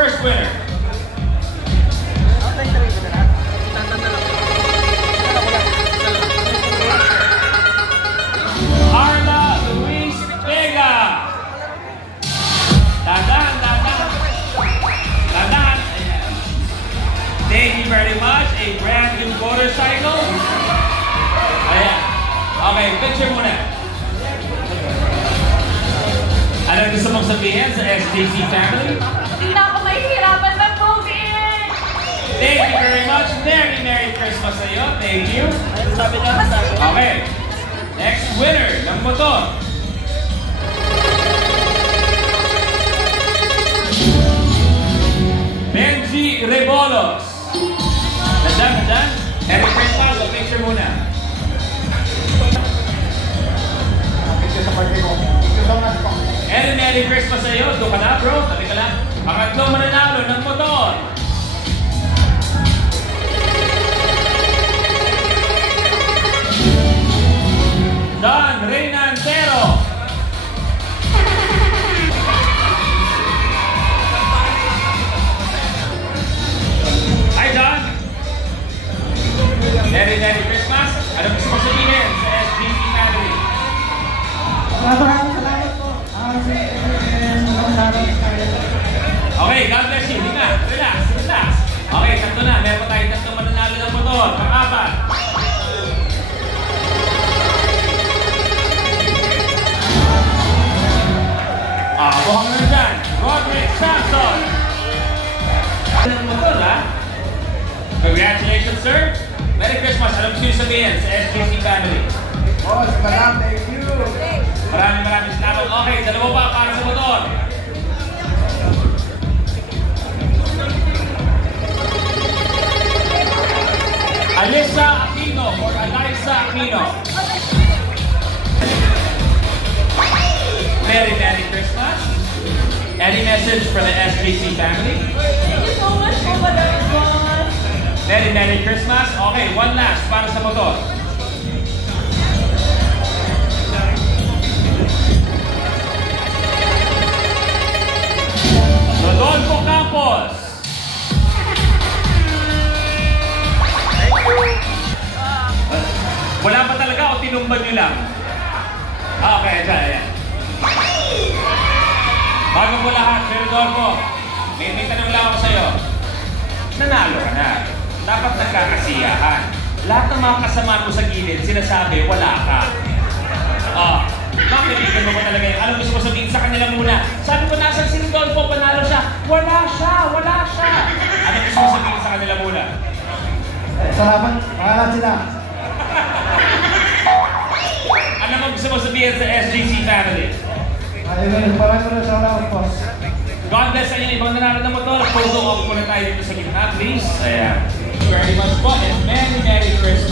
first winner. Arla Luis Vega. Tandaan. Thank you very much. A brand new motorcycle. Ayan. Okay, picture muna. Ano gusto mong sabihin sa SJC family? Hindi na ako mahihirapan mag-movie! Thank you very much. Merry Christmas sa iyo. Thank you. Okay. Next winner ng motor. Benji Rebolos. Nandiyan. Merry Christmas. O picture muna. Merry Christmas sa iyo. Doon ka na bro. Tabi ka lang. Pangatlong mananalo ng motor. Don Reynantero. Hi Don. Merry Christmas. Ano gusto mo sabihin sa SJC family? Maraming salamat po. Okay, God bless you. Hindi nga. Relax. Okay, tatlo na. Meron tayong tatlong mananalo ng motor. Pang-apat. Buhang na dyan. Roderick Samson. Ng motor, ha? Congratulations, sir. Merry Christmas. Alam ko sabihin sa SJC family. Boss, thank you. Maraming salamat. Okay, dalawa pa para sa motor. Alyssa Aquino or Alyssa Aquino. Merry Christmas. Any message for the SJC family? Thank you so much for Boss. Merry Christmas. Okay, one last para sa motor. Rodolfo Campos. Thank you. Wala pa talaga o tinumban nyo lang? Okay, ayan. Bago po lahat, Sir Rodolfo, may tanong lang ako sa'yo. Nanalo ka na. Dapat nagkakasiyahan. Lahat ng mga kasama mo sa gilid, sinasabi, wala ka. Makikita mo ba talaga yun? Alam gusto ko sabihin sa kanila muna. Sabi ko, nasan si Rodolfo, panalo siya. Wala siya. Ano gusto mo sabihin sa kanila muna? Salamat, pangalan sila. Ano mo gusto mo sabihin sa SJC family? Maraming salamat, boss. God bless sa inyo. Ibang nanalo ng motor. Photo op muna tayo dito sa gitna, please. Ayan. Very much po and Merry Christmas.